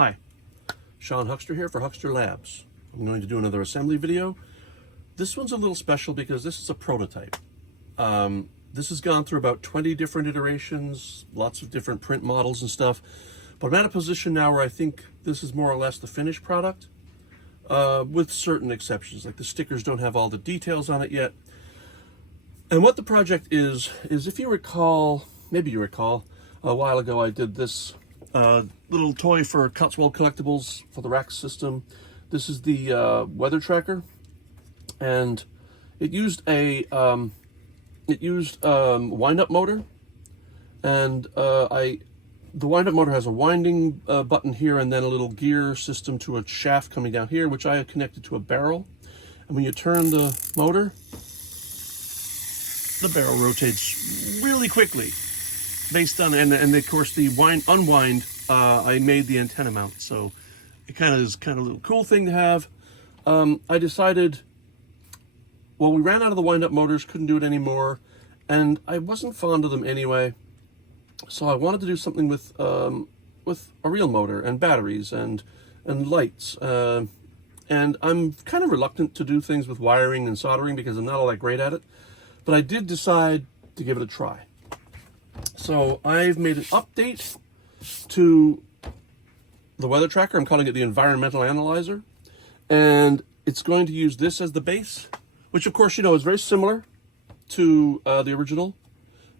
Hi, Sean Huxter here for Huxter Labs. I'm going to do another assembly video. This one's a little special because this is a prototype. This has gone through about 20 different iterations, lots of different print models and stuff, but I'm at a position now where I think this is more or less the finished product, with certain exceptions, like the stickers don't have all the details on it yet. And what the project is if you recall, maybe you recall, a while ago I did this little toy for Cotswold Collectibles for the rack system. This is the weather tracker, and it used a wind-up motor, and the wind-up motor has a winding button here and then a little gear system to a shaft coming down here, which I have connected to a barrel. And when you turn the motor, the barrel rotates really quickly based on, and of course the unwind, I made the antenna mount, so it kind of is a little cool thing to have. I decided, well, we ran out of the wind-up motors, couldn't do it anymore, and I wasn't fond of them anyway, so I wanted to do something with a real motor and batteries and lights, and I'm kind of reluctant to do things with wiring and soldering because I'm not all that great at it, but I did decide to give it a try. So I've made an update to the weather tracker. I'm calling it the environmental analyzer, and it's going to use this as the base, which of course, you know, is very similar to the original,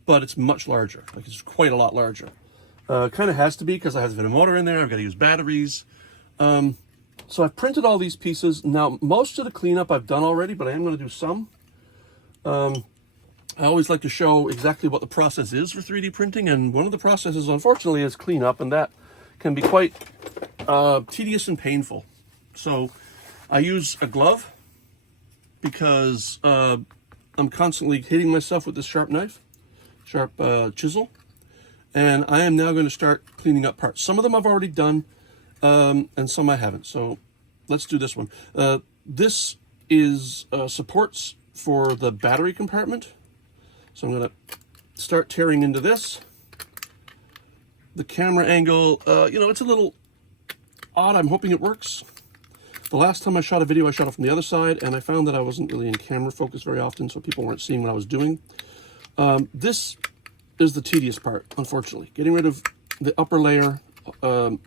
but it's much larger. Like, it's quite a lot larger. Kind of has to be because I have to fit a motor in there. I've got to use batteries. So I've printed all these pieces. Now, most of the cleanup I've done already, but I am going to do some. I always like to show exactly what the process is for 3D printing, and one of the processes, unfortunately, is cleanup, and that can be quite tedious and painful. So I use a glove because I'm constantly hitting myself with this sharp chisel, and I am now going to start cleaning up parts. Some of them I've already done, and some I haven't. So let's do this one. This is supports for the battery compartment. So I'm going to start tearing into this. The camera angle, you know, it's a little odd. I'm hoping it works. The last time I shot a video, I shot it from the other side, and I found that I wasn't really in camera focus very often, so people weren't seeing what I was doing. This is the tedious part, unfortunately. Getting rid of the upper layer of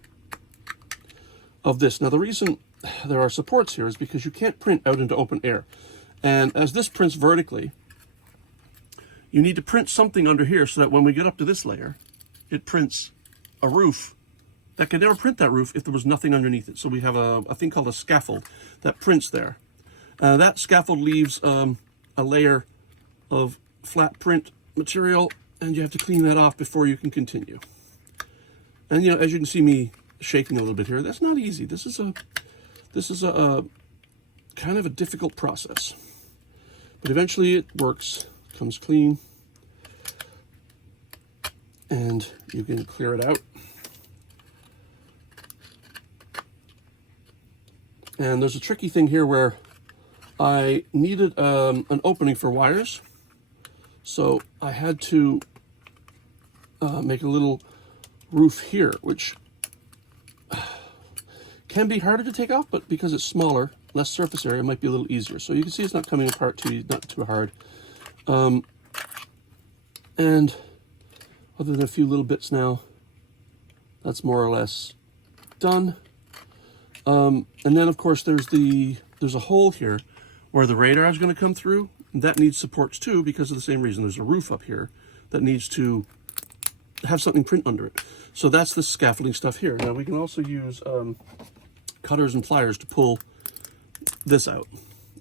this. Now, the reason there are supports here is because you can't print out into open air. And as this prints vertically, you need to print something under here so that when we get up to this layer, it prints a roof that can never print that roof if there was nothing underneath it. So we have a thing called a scaffold that prints there. That scaffold leaves a layer of flat print material, and you have to clean that off before you can continue. And, you know, as you can see me shaking a little bit here, that's not easy. This is a kind of a difficult process, but eventually it works. Comes clean, and you can clear it out. And there's a tricky thing here where I needed an opening for wires, so I had to make a little roof here, which can be harder to take off, but because it's smaller, less surface area, it might be a little easier. So you can see it's not coming apart not too hard. And other than a few little bits now, that's more or less done. And then of course there's a hole here where the radar is going to come through. That needs supports too because of the same reason. There's a roof up here that needs to have something print under it. So that's the scaffolding stuff here. Now we can also use cutters and pliers to pull this out.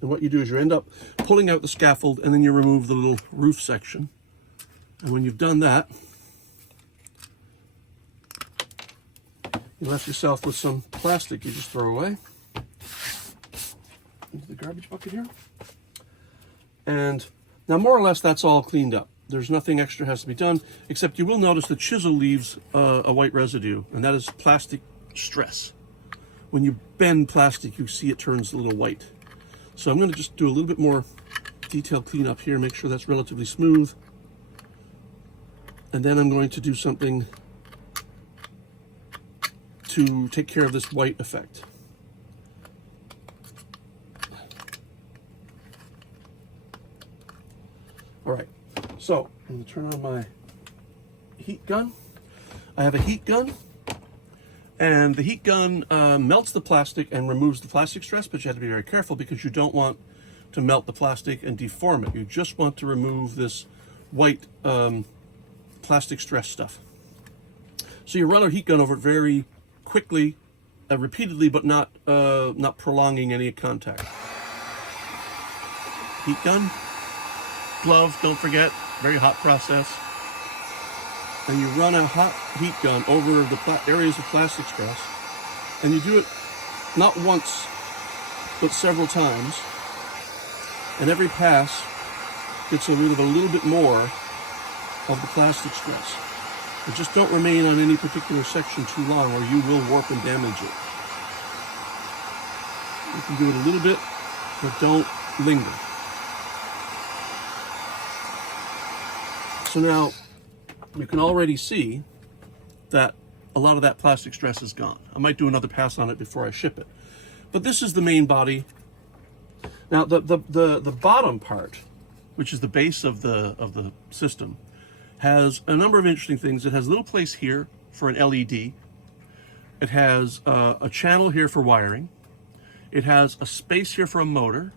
And what you do is you end up pulling out the scaffold, and then you remove the little roof section. And when you've done that, you left yourself with some plastic you just throw away into the garbage bucket here. And now more or less that's all cleaned up. There's nothing extra has to be done, except you will notice the chisel leaves a white residue, and that is plastic stress. When you bend plastic, you see it turns a little white. So I'm going to just do a little bit more detailed cleanup here, make sure that's relatively smooth. And then I'm going to do something to take care of this white effect. All right, so I'm going to turn on my heat gun. I have a heat gun, and the heat gun melts the plastic and removes the plastic stress, but you have to be very careful because you don't want to melt the plastic and deform it. You just want to remove this white plastic stress stuff. So you run a heat gun over it very quickly, repeatedly, but not prolonging any contact. Heat gun, gloves, don't forget, very hot process. And you run a hot heat gun over the areas of plastic stress, and you do it not once, but several times. And every pass gets rid of a little bit more of the plastic stress. But just don't remain on any particular section too long, or you will warp and damage it. You can do it a little bit, but don't linger. So now, you can already see that a lot of that plastic stress is gone. I might do another pass on it before I ship it. But this is the main body. Now the bottom part, which is the base of the system, has a number of interesting things. It has a little place here for an LED. It has a channel here for wiring. It has a space here for a motor.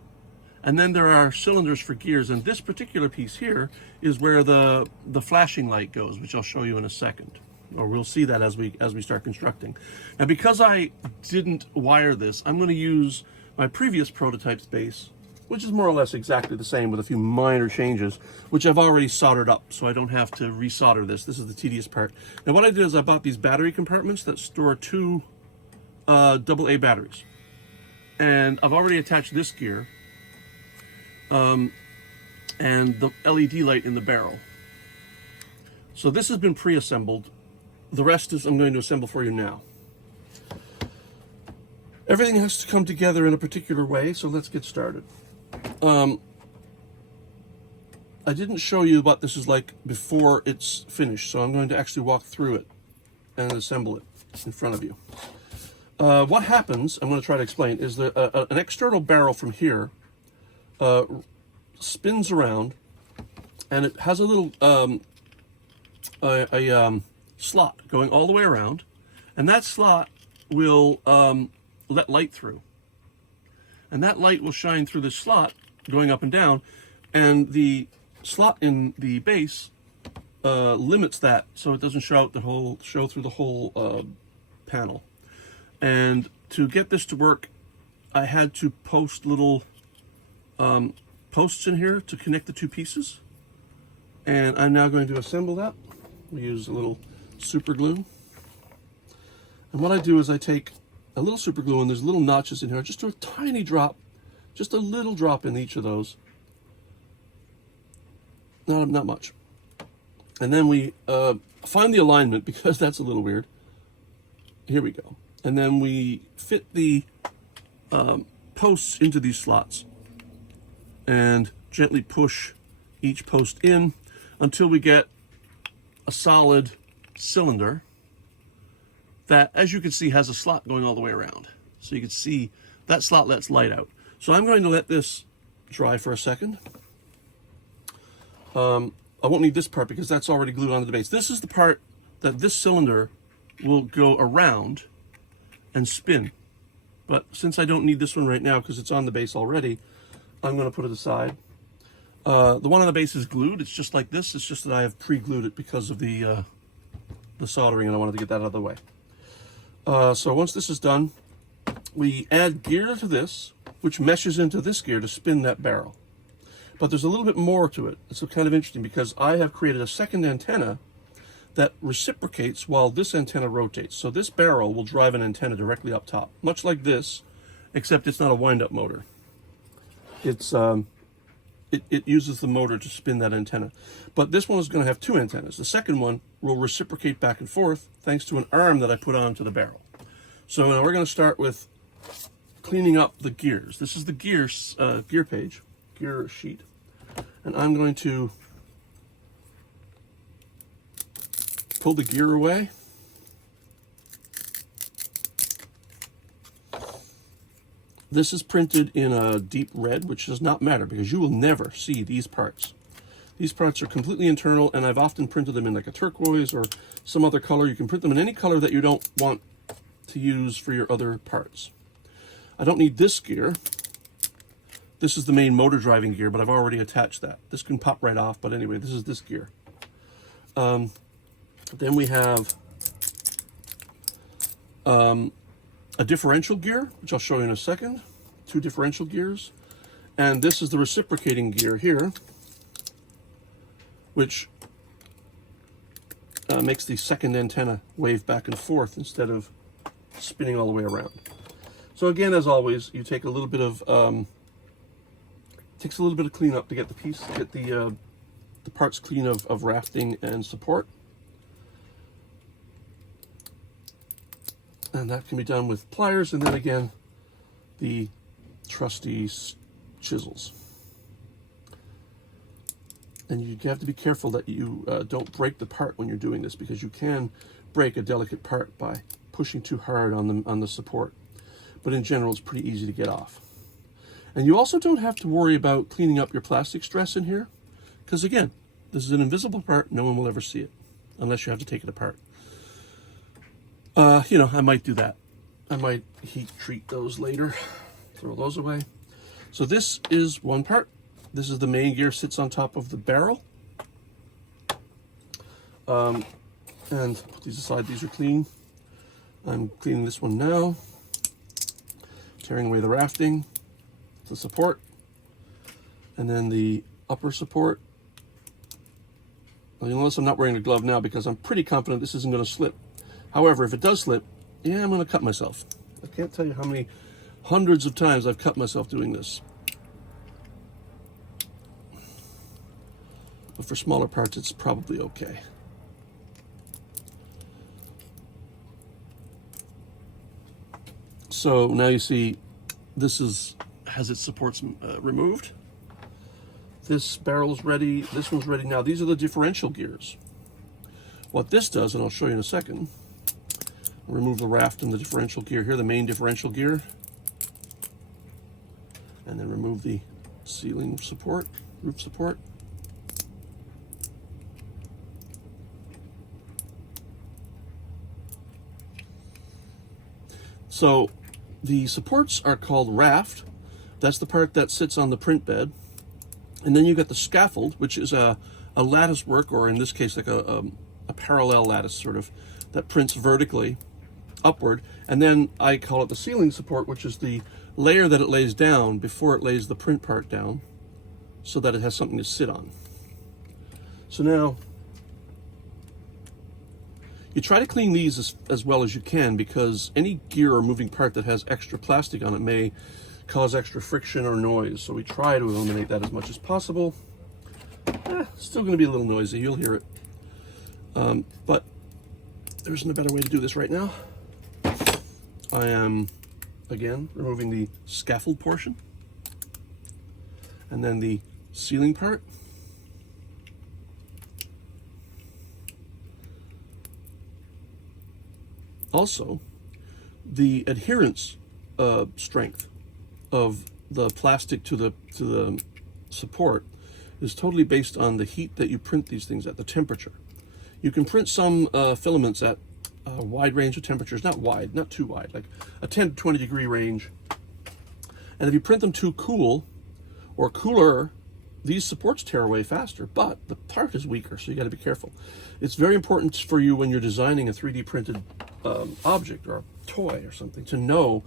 And then there are cylinders for gears, and this particular piece here is where the flashing light goes, which I'll show you in a second, or we'll see that as we start constructing. Now, because I didn't wire this, I'm going to use my previous prototype's base, which is more or less exactly the same with a few minor changes, which I've already soldered up, so I don't have to resolder this. This is the tedious part. Now, what I did is I bought these battery compartments that store two AA batteries, and I've already attached this gear. And the LED light in the barrel. So this has been pre-assembled. The rest is I'm going to assemble for you now. Everything has to come together in a particular way, so let's get started. I didn't show you what this is like before it's finished, so I'm going to actually walk through it and assemble it in front of you. What happens, I'm going to try to explain, is that an external barrel from here spins around, and it has a little slot going all the way around, and that slot will let light through, and that light will shine through this slot going up and down, and the slot in the base limits that so it doesn't show through the whole panel. And to get this to work, I had to post little posts in here to connect the two pieces, and I'm now going to assemble that. We use a little super glue, and what I do is I take a little super glue, and there's little notches in here. I just do a tiny drop, just a little drop in each of those, not much, and then we find the alignment, because that's a little weird. Here we go. And then we fit the posts into these slots and gently push each post in until we get a solid cylinder that, as you can see, has a slot going all the way around. So you can see that slot lets light out. So I'm going to let this dry for a second. I won't need this part because that's already glued onto the base. This is the part that this cylinder will go around and spin. But since I don't need this one right now because it's on the base already, I'm going to put it aside. The one on the base is glued. It's just like this. It's just that I have pre-glued it because of the soldering, and I wanted to get that out of the way. So once this is done, we add gear to this, which meshes into this gear to spin that barrel. But there's a little bit more to it. It's kind of interesting because I have created a second antenna that reciprocates while this antenna rotates. So this barrel will drive an antenna directly up top, much like this, except it's not a wind-up motor. It's it uses the motor to spin that antenna. But this one is going to have two antennas. The second one will reciprocate back and forth thanks to an arm that I put onto the barrel. So now we're going to start with cleaning up the gears. This is the gear sheet, and I'm going to pull the gear away, This is printed in a deep red, which does not matter because you will never see these parts. These parts are completely internal, and I've often printed them in like a turquoise or some other color. You can print them in any color that you don't want to use for your other parts. I don't need this gear. This is the main motor driving gear, but I've already attached that. This can pop right off, but anyway, this is this gear. Then we have a differential gear, which I'll show you in a second. 2 differential gears. And this is the reciprocating gear here, which makes the second antenna wave back and forth instead of spinning all the way around. So again, as always, you take a little bit of takes a little bit of cleanup to get the parts clean of rafting and support. And that can be done with pliers, and then again, the trusty chisels. And you have to be careful that you don't break the part when you're doing this, because you can break a delicate part by pushing too hard on the support. But in general, it's pretty easy to get off. And you also don't have to worry about cleaning up your plastic stress in here, because again, this is an invisible part. No one will ever see it unless you have to take it apart. You know, I might do that. I might heat treat those later, throw those away. So this is one part. This is the main gear, sits on top of the barrel. And put these aside, these are clean. I'm cleaning this one now. Tearing away the rafting, the support, and then the upper support. Well, you'll notice I'm not wearing a glove now because I'm pretty confident this isn't going to slip. However, if it does slip, yeah, I'm going to cut myself. I can't tell you how many hundreds of times I've cut myself doing this. But for smaller parts, it's probably okay. So now you see this has its supports removed. This barrel's ready. This one's ready. Now these are the differential gears. What this does, and I'll show you in a second, remove the raft and the differential gear here, the main differential gear, and then remove the ceiling support, roof support. So the supports are called raft. That's the part that sits on the print bed. And then you got the scaffold, which is a lattice work, or in this case, like a parallel lattice sort of, that prints vertically upward. And then I call it the ceiling support, which is the layer that it lays down before it lays the print part down so that it has something to sit on. So now you try to clean these as well as you can, because any gear or moving part that has extra plastic on it may cause extra friction or noise. So we try to eliminate that as much as possible. Still going to be a little noisy, you'll hear it. But there isn't a better way to do this right now. I am, again, removing the scaffold portion, and then the ceiling part. Also, the adherence strength of the plastic to the support is totally based on the heat that you print these things at, the temperature. You can print some filaments at a wide range of temperatures, not wide, not too wide, like a 10 to 20 degree range. And if you print them too cool or cooler, these supports tear away faster, but the part is weaker, so you got to be careful. It's very important for you when you're designing a 3D printed object or a toy or something to know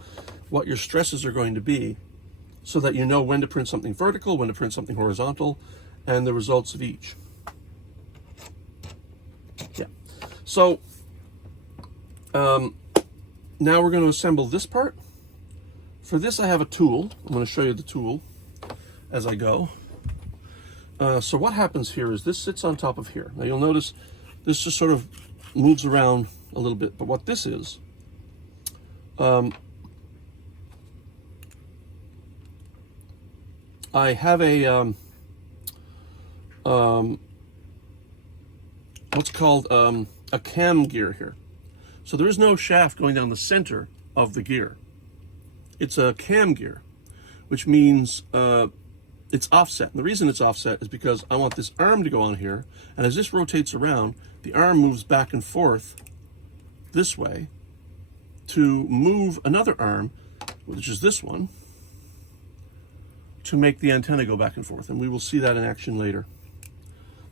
what your stresses are going to be, so that you know when to print something vertical, when to print something horizontal, and the results of each. Yeah. So now we're going to assemble this part. For this I have a tool. I'm going to show you the tool as I go. So what happens here is this sits on top of here. Now you'll notice this just sort of moves around a little bit, but what this is, I have a what's called a cam gear here. So there is no shaft going down the center of the gear. It's a cam gear, which means it's offset. And the reason it's offset is because I want this arm to go on here, and as this rotates around, the arm moves back and forth this way to move another arm, which is this one, to make the antenna go back and forth. And we will see that in action later.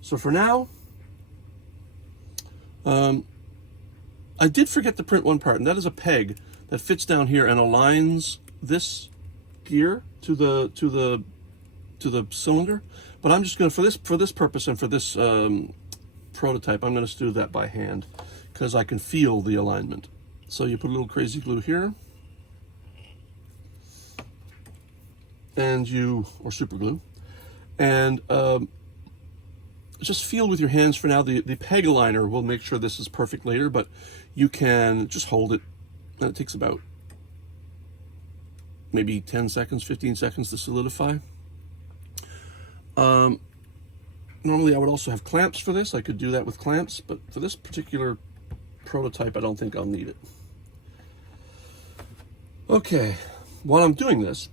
So for now, I did forget to print one part, and that is a peg that fits down here and aligns this gear to the cylinder. But I'm just going to, for this purpose and for this prototype, I'm going to do that by hand because I can feel the alignment. So you put a little crazy glue here, and or super glue, and just feel with your hands for now. The peg aligner will make sure this is perfect later, but you can just hold it, and it takes about maybe 10 seconds, 15 seconds to solidify. Normally I would also have clamps for this. I could do that with clamps, but for this particular prototype, I don't think I'll need it. Okay, while I'm doing this,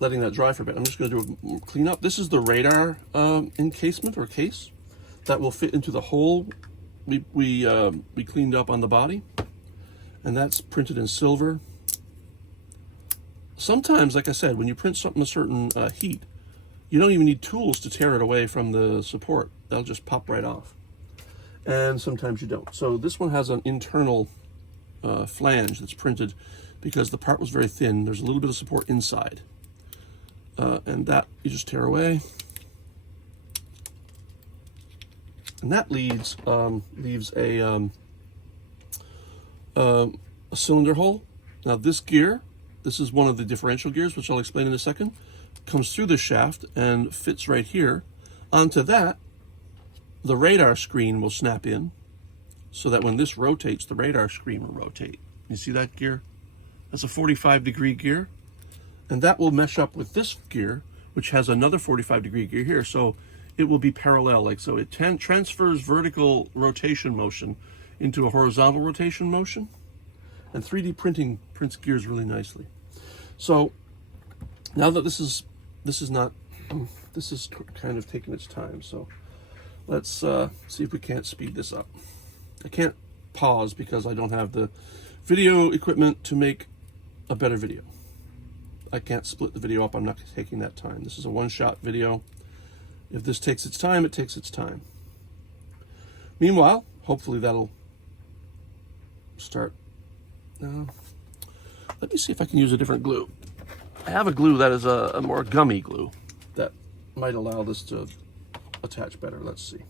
letting that dry for a bit, I'm just going to do a clean up. This is the radar encasement or case that will fit into the hole we cleaned up on the body, and that's printed in silver. Sometimes, like I said, when you print something a certain heat, you don't even need tools to tear it away from the support. They'll just pop right off. And sometimes you don't. So this one has an internal flange that's printed because the part was very thin. There's a little bit of support inside. And that you just tear away. And that leaves a cylinder hole. Now this gear, this is one of the differential gears, which I'll explain in a second, comes through the shaft and fits right here. Onto that, the radar screen will snap in so that when this rotates, the radar screen will rotate. You see that gear? That's a 45-degree gear. And that will mesh up with this gear, which has another 45-degree gear here. So it will be parallel, like so. It transfers vertical rotation motion into a horizontal rotation motion. And 3D printing prints gears really nicely. So now that this is kind of taking its time. So let's see if we can't speed this up. I can't pause because I don't have the video equipment to make a better video. I can't split the video up. I'm not taking that time. This is a one-shot video. If this takes its time, it takes its time. Meanwhile, hopefully that'll start. Let me see if I can use a different glue. I have a glue that is a more gummy glue that might allow this to attach better. Let's see.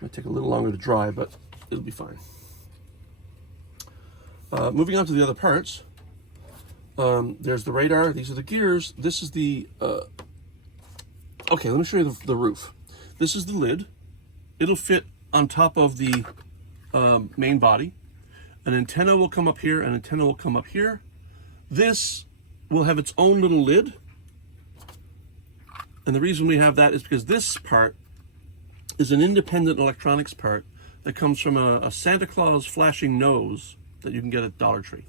Might take a little longer to dry, but it'll be fine. Moving on to the other parts. There's the radar. These are the gears. This is the... okay, let me show you the roof. This is the lid. It'll fit on top of the main body. An antenna will come up here, an antenna will come up here. This will have its own little lid. And the reason we have that is because this part is an independent electronics part that comes from a Santa Claus flashing nose that you can get at Dollar Tree.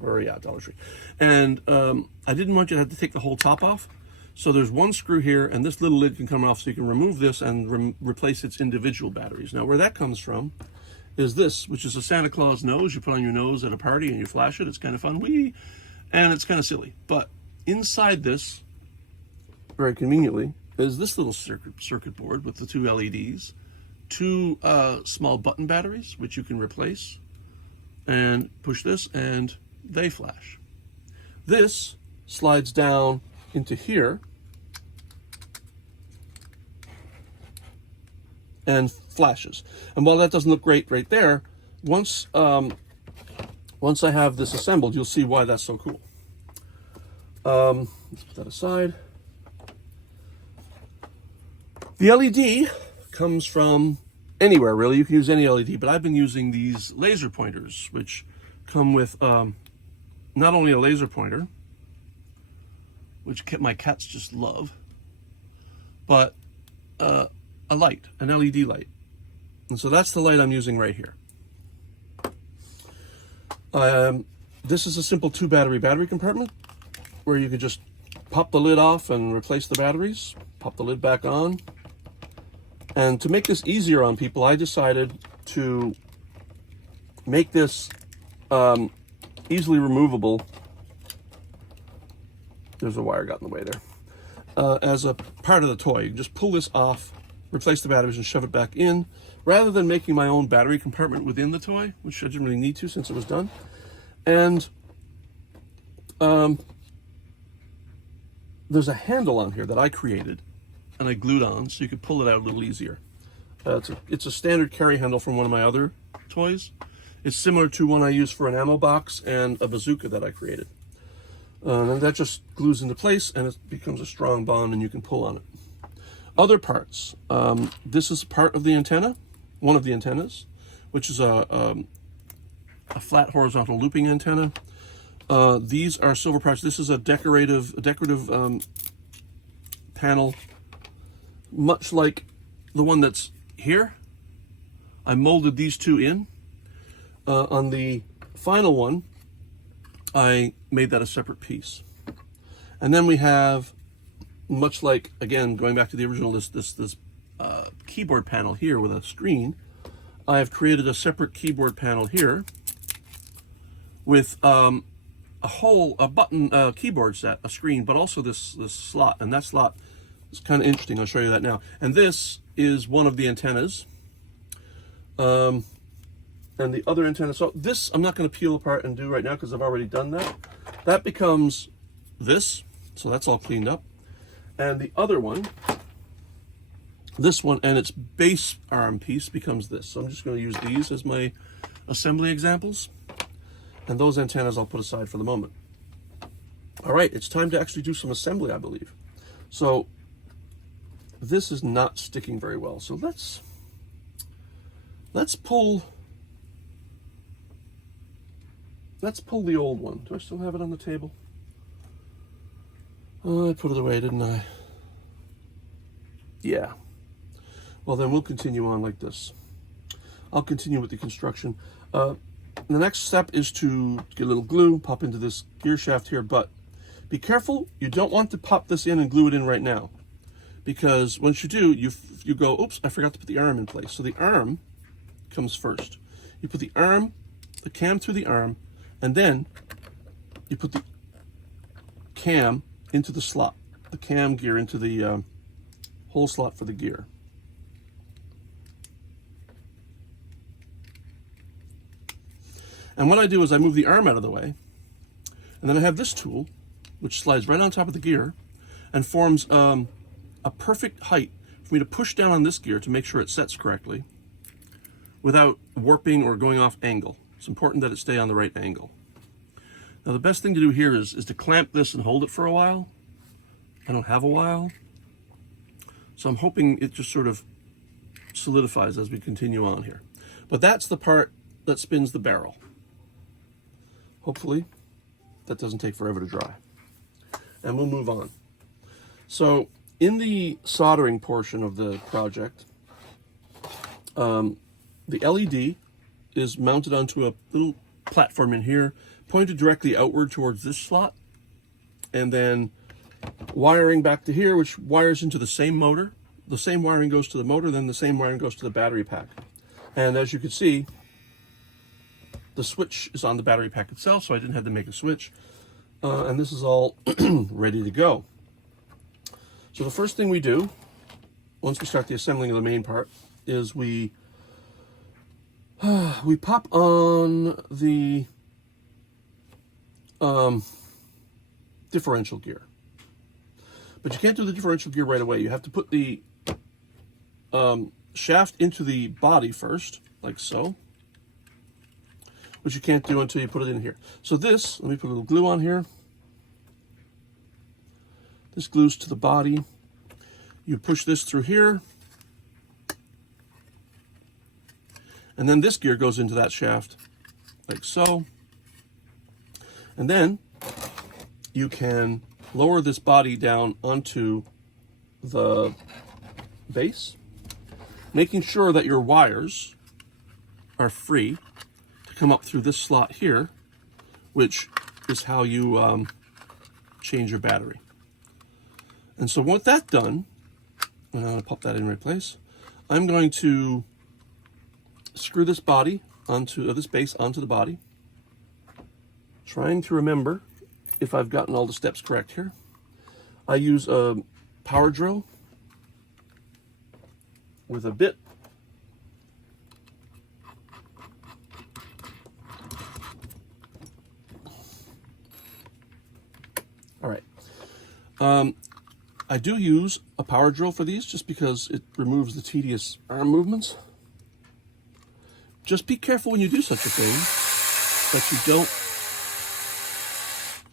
Or yeah, Dollar Tree. And I didn't want you to have to take the whole top off. So there's one screw here, and this little lid can come off so you can remove this and replace its individual batteries. Now where that comes from is this, which is a Santa Claus nose. You put on your nose at a party and you flash it. It's kind of fun. Whee! And it's kind of silly. But inside this, very conveniently, is this little circuit board with the two LEDs, two small button batteries, which you can replace, and push this, and they flash. This slides down into here and flashes. And while that doesn't look great right there, once I have this assembled, you'll see why that's so cool. Let's put that aside. The LED comes from anywhere, really. You can use any LED, but I've been using these laser pointers, which come with not only a laser pointer, which my cats just love, but a light, an LED light. And so that's the light I'm using right here. This is a simple 2-battery compartment where you can just pop the lid off and replace the batteries, pop the lid back on. And to make this easier on people, I decided to make this easily removable. There's a wire got in the way there. As a part of the toy, you can just pull this off, replace the batteries, and shove it back in, rather than making my own battery compartment within the toy, which I didn't really need to since it was done. And there's a handle on here that I created and I glued on so you could pull it out a little easier. It's a standard carry handle from one of my other toys. It's similar to one I use for an ammo box and a bazooka that I created. And that just glues into place and it becomes a strong bond and you can pull on it. Other parts. This is part of the antenna, one of the antennas, which is a flat horizontal looping antenna. These are silver parts. This is a decorative panel, much like the one that's here. I molded these two in. On the final one, I made that a separate piece. And then we have, much like, again, going back to the original, this keyboard panel here with a screen, I've created a separate keyboard panel here with a button keyboard set, a screen, but also this slot, and that slot is kind of interesting. I'll show you that now. And this is one of the antennas, and the other antenna. So this I'm not going to peel apart and do right now because I've already done that. That becomes this, so that's all cleaned up. And the other one, this one, and its base arm piece becomes this. So I'm just going to use these as my assembly examples. And those antennas I'll put aside for the moment. All right, it's time to actually do some assembly, I believe. So this is not sticking very well. So let's pull the old one. Do I still have it on the table? Oh, I put it away, didn't I? Yeah. Well, then we'll continue on like this. I'll continue with the construction. The next step is to get a little glue, pop into this gear shaft here, but be careful, you don't want to pop this in and glue it in right now. Because once you do, you go, oops, I forgot to put the arm in place. So the arm comes first. You put the arm, the cam through the arm, and then you put the cam into the slot, the cam gear into the hole slot for the gear. And what I do is I move the arm out of the way, and then I have this tool, which slides right on top of the gear and forms a perfect height for me to push down on this gear to make sure it sets correctly without warping or going off angle. It's important that it stay on the right angle. Now the best thing to do here is to clamp this and hold it for a while. I don't have a while, so I'm hoping it just sort of solidifies as we continue on here. But that's the part that spins the barrel. Hopefully that doesn't take forever to dry. And we'll move on. So in the soldering portion of the project, the LED is mounted onto a little platform in here, pointed directly outward towards this slot, and then wiring back to here, which wires into the same motor. The same wiring goes to the motor, then the same wiring goes to the battery pack. And as you can see, the switch is on the battery pack itself, so I didn't have to make a switch. And this is all ready to go. So the first thing we do, once we start the assembling of the main part, is we pop on the differential gear. But you can't do the differential gear right away. You have to put the shaft into the body first, like so, which you can't do until you put it in here. So this, let me put a little glue on here. This glues to the body. You push this through here, and then this gear goes into that shaft, like so. And then you can lower this body down onto the base. making sure that your wires are free to come up through this slot here, which is how you change your battery. And so with that done, I'm going to pop that in the right place. I'm going to screw this body onto this base onto the body, trying to remember if I've gotten all the steps correct here. I use a power drill with a bit. All right. I do use a power drill for these just because it removes the tedious arm movements. Just be careful when you do such a thing that you don't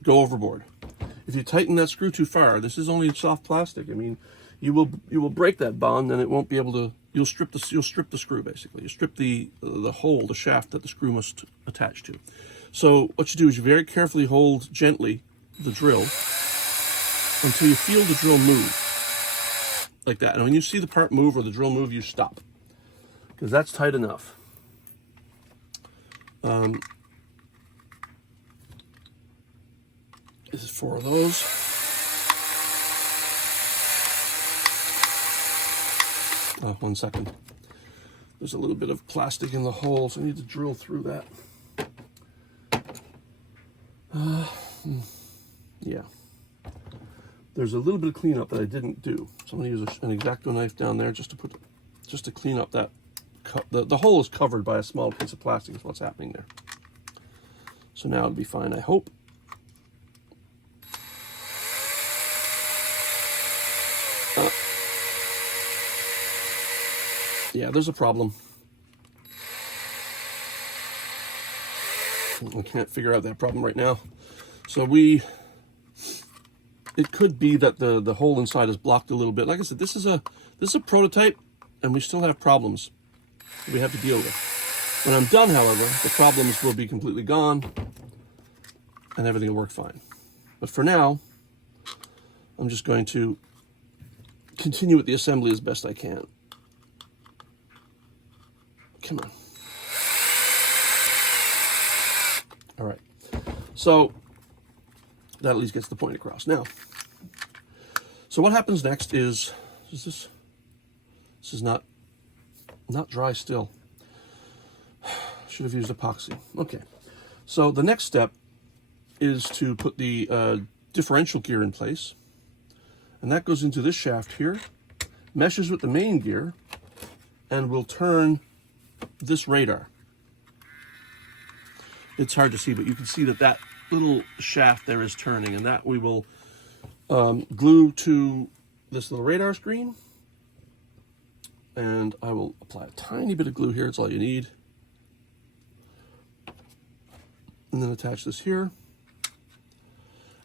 go overboard. If you tighten that screw too far, this is only soft plastic. I mean, you will break that bond, and it won't be able to. You'll strip the screw basically. You strip the hole, the shaft that the screw must attach to. So what you do is you very carefully hold gently the drill until you feel the drill move, like that. And when you see the part move or the drill move, you stop, because that's tight enough. This is 4 of those. One second. There's a little bit of plastic in the hole, so I need to drill through that. Yeah. There's a little bit of cleanup that I didn't do. So I'm going to use an X-Acto knife down there just to clean up that. The hole is covered by a small piece of plastic is what's happening there. So now it'll be fine, I hope. Yeah, there's a problem. I can't figure out that problem right now. So it could be that the hole inside is blocked a little bit. Like I said, this is a prototype, and we still have problems we have to deal with. When I'm done, however, the problems will be completely gone, and everything will work fine. But for now, I'm just going to continue with the assembly as best I can. Come on. All right. So that at least gets the point across. Now, so what happens next is this is not dry still. Should have used epoxy. Okay. So the next step is to put the differential gear in place. And that goes into this shaft here, meshes with the main gear, and will turn this radar. It's hard to see, but you can see that little shaft there is turning, and that we will glue to this little radar screen. And I will apply a tiny bit of glue here. It's all you need. And then attach this here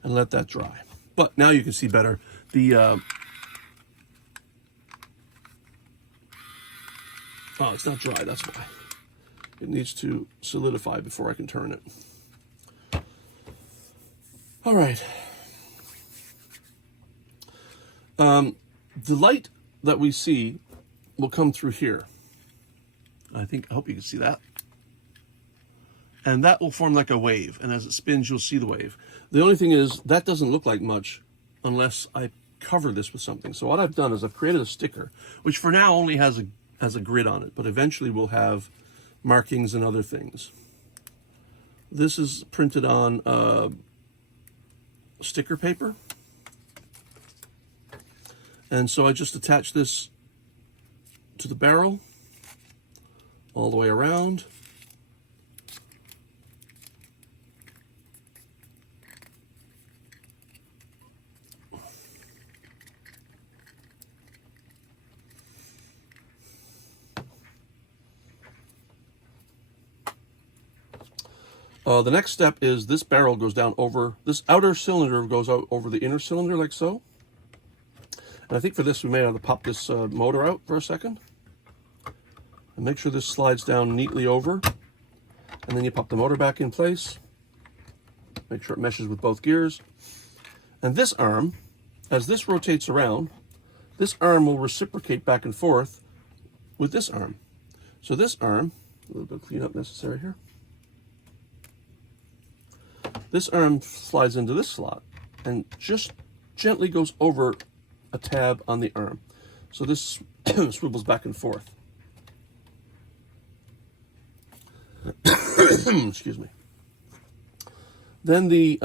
and let that dry. But now you can see better. Oh, it's not dry, that's why. It needs to solidify before I can turn it. All right. The light that we see will come through here. I hope you can see that. And that will form like a wave, and as it spins, you'll see the wave. The only thing is, that doesn't look like much unless I cover this with something. So what I've done is I've created a sticker, which for now only has a grid on it, but eventually will have markings and other things. This is printed on sticker paper. And so I just attach this to the barrel all the way around. The next step is this barrel goes down over, this outer cylinder goes out over the inner cylinder like so. And I think for this we may have to pop this motor out for a second. And make sure this slides down neatly over. And then you pop the motor back in place. Make sure it meshes with both gears. And this arm, as this rotates around, this arm will reciprocate back and forth with this arm. So this arm, a little bit of cleanup necessary here. This arm slides into this slot and just gently goes over a tab on the arm. So this swivels back and forth. Excuse me. Then the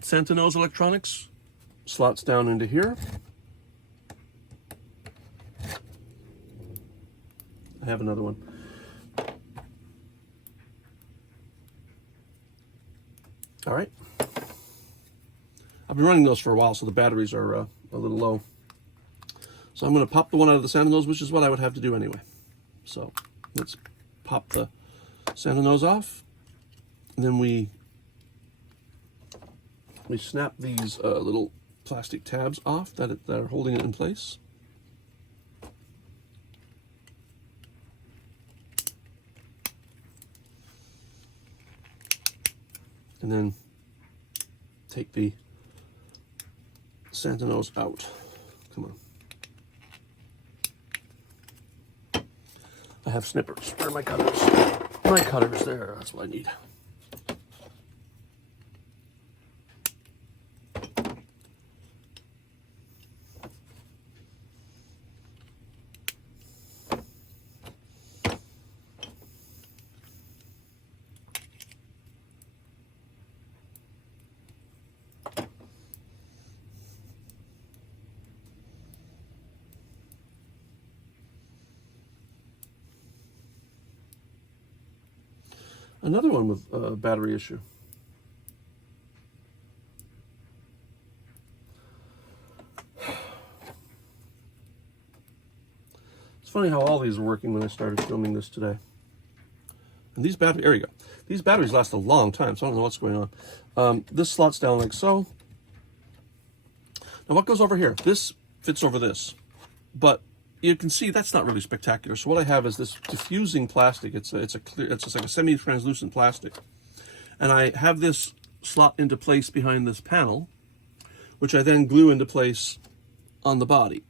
Santanose electronics slots down into here. I have another one. All right. I've been running those for a while, so the batteries are a little low. So I'm going to pop the one out of the Santanose, which is what I would have to do anyway. So let's pop the Santanose off. And then we snap these little plastic tabs off that are holding it in place. And then take the Santanose out. Come on. I have snippers. Where are my cutters? My cutters there. That's what I need. Another one with a battery issue. It's funny how all these are working when I started filming this today. And these batteries, there you go. These batteries last a long time, so I don't know what's going on. This slots down like so. Now what goes over here? This fits over this, but you can see that's not really spectacular. So what I have is this diffusing plastic. It's just like a semi-translucent plastic, and I have this slot into place behind this panel, which I then glue into place on the body.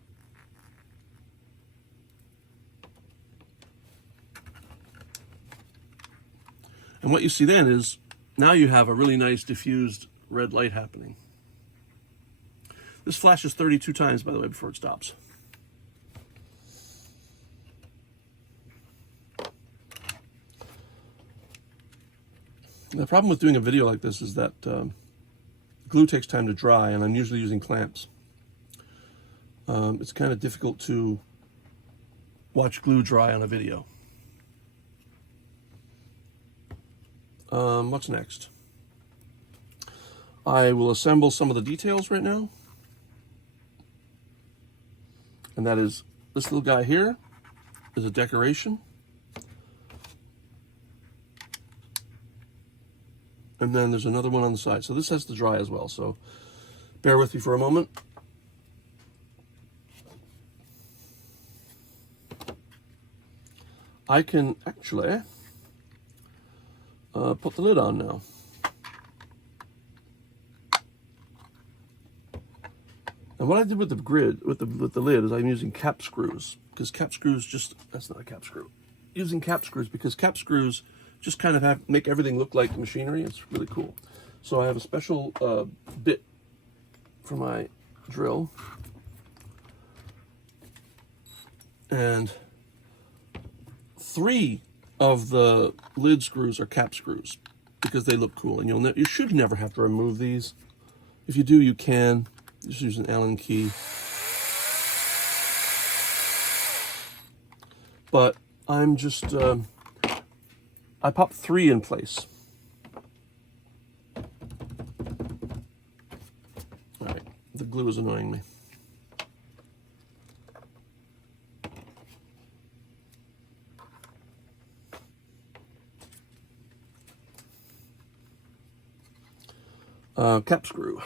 And what you see then is now you have a really nice diffused red light happening. This flashes 32 times, by the way, before it stops. The problem with doing a video like this is that glue takes time to dry, and I'm usually using clamps. It's kind of difficult to watch glue dry on a video. What's next? I will assemble some of the details right now. And that is, this little guy here is a decoration. And then there's another one on the side. So this has to dry as well. So bear with me for a moment. I can actually put the lid on now. And what I did with the grid, with the lid, is I'm using cap screws, because cap screws that's not a cap screw. Using cap screws because cap screws just kind of make everything look like machinery. It's really cool. So I have a special bit for my drill, and 3 of the lid screws are cap screws because they look cool, and you should never have to remove these. If you do, you can. Just use an Allen key. But I'm just, I popped 3 in place. All right, the glue is annoying me. Cap screw.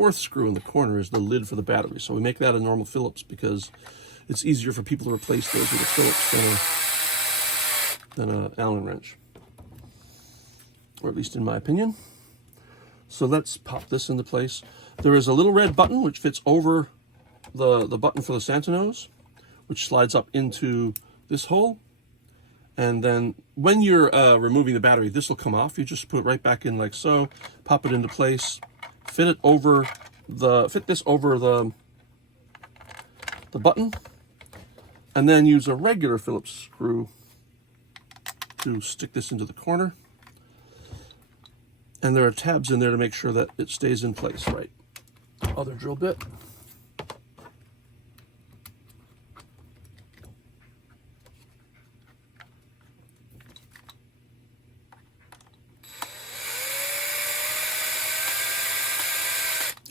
fourth screw in the corner is the lid for the battery. So we make that a normal Phillips because it's easier for people to replace those with a Phillips than an Allen wrench, or at least in my opinion. So let's pop this into place. There is a little red button which fits over the button for the Santa nose, which slides up into this hole. And then when you're removing the battery, this will come off. You just put it right back in like so, pop it into place, fit this over the button, and then use a regular Phillips screw to stick this into the corner. And there are tabs in there to make sure that it stays in place, right? Other drill bit.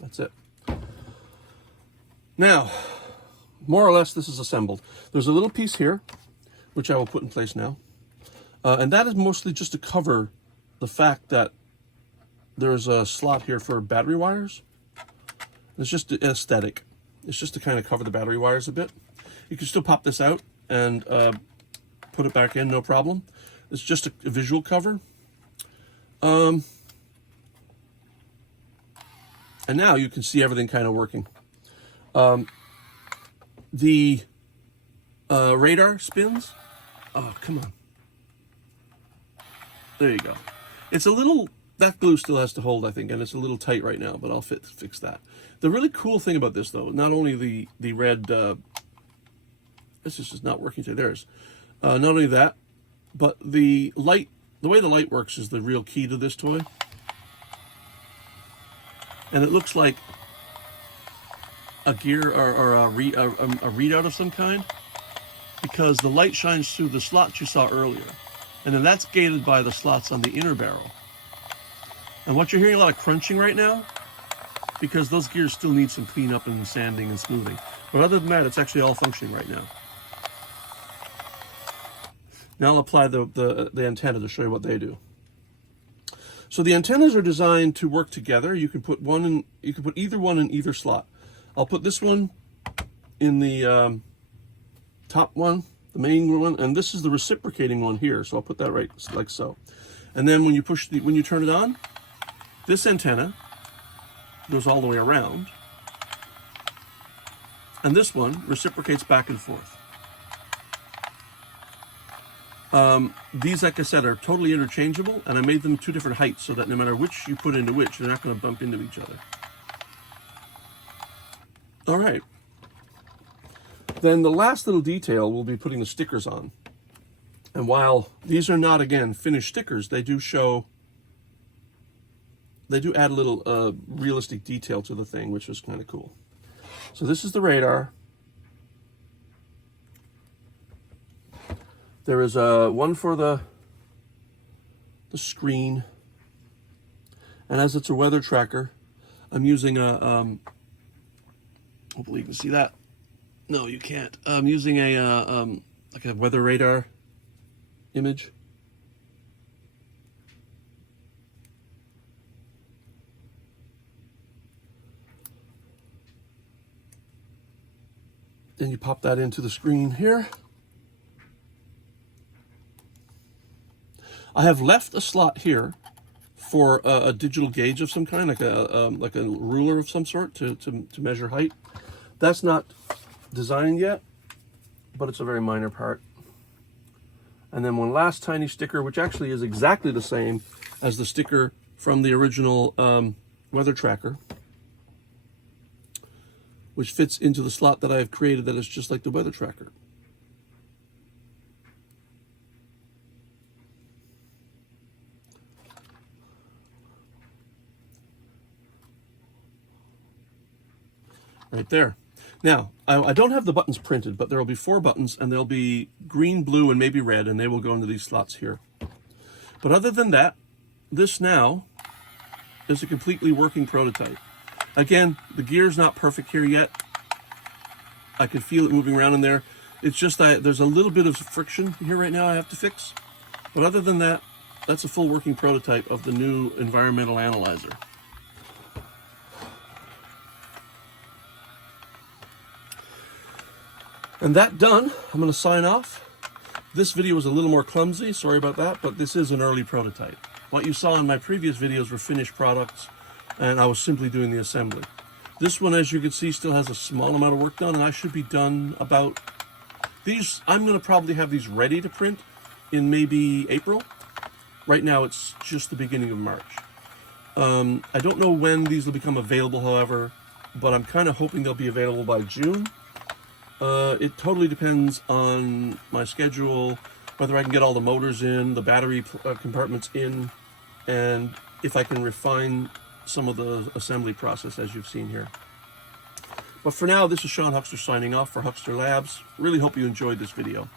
That's it. Now, more or less, this is assembled. There's a little piece here, which I will put in place now. And that is mostly just to cover the fact that there's a slot here for battery wires. It's just aesthetic. It's just to kind of cover the battery wires a bit. You can still pop this out and put it back in, no problem. It's just a visual cover. And now you can see everything kind of working. The radar spins. Oh, come on. There you go. It's a little, that glue still has to hold, I think, and it's a little tight right now, but I'll fix that. The really cool thing about this, though, not only the red, this is just not working today, there's, not only that, but the light, the way the light works is the real key to this toy. And it looks like a gear or a readout of some kind, because the light shines through the slots you saw earlier. And then that's gated by the slots on the inner barrel. And what you're hearing a lot of crunching right now, because those gears still need some cleanup and sanding and smoothing. But other than that, it's actually all functioning right now. Now I'll apply the antenna to show you what they do. So the antennas are designed to work together. You can put one in, you can put either one in either slot. I'll put this one in the top one, the main one, and this is the reciprocating one here. So I'll put that right like so. And then when you when you turn it on, this antenna goes all the way around, and this one reciprocates back and forth. These, like I said, are totally interchangeable, and I made them two different heights so that no matter which you put into which, they're not going to bump into each other. All right. Then the last little detail, we'll be putting the stickers on. And while these are not, again, finished stickers, they do show, they do add a little realistic detail to the thing, which is kind of cool. So this is the radar. There is one for the screen, and as it's a weather tracker, I'm using a, hopefully you can see that. No, you can't. I'm using a, like a weather radar image. Then you pop that into the screen here. I have left a slot here for a digital gauge of some kind, like a ruler of some sort to measure height. That's not designed yet, but it's a very minor part. And then one last tiny sticker, which actually is exactly the same as the sticker from the original weather tracker, which fits into the slot that I have created that is just like the weather tracker. Right there. Now, I don't have the buttons printed, but there will be 4 buttons, and they'll be green, blue, and maybe red, and they will go into these slots here. But other than that, this now is a completely working prototype. Again, the gear's not perfect here yet. I can feel it moving around in there. It's just that there's a little bit of friction here right now I have to fix. But other than that, that's a full working prototype of the new environmental analyzer. And that done, I'm going to sign off. This video was a little more clumsy, sorry about that, but this is an early prototype. What you saw in my previous videos were finished products, and I was simply doing the assembly. This one, as you can see, still has a small amount of work done, and I should be done about these. I'm going to probably have these ready to print in maybe April. Right now, it's just the beginning of March. I don't know when these will become available, however, but I'm kind of hoping they'll be available by June. It totally depends on my schedule, whether I can get all the motors in, the battery compartments in, and if I can refine some of the assembly process, as you've seen here. But for now, this is Sean Huxter signing off for Huxter Labs. Really hope you enjoyed this video.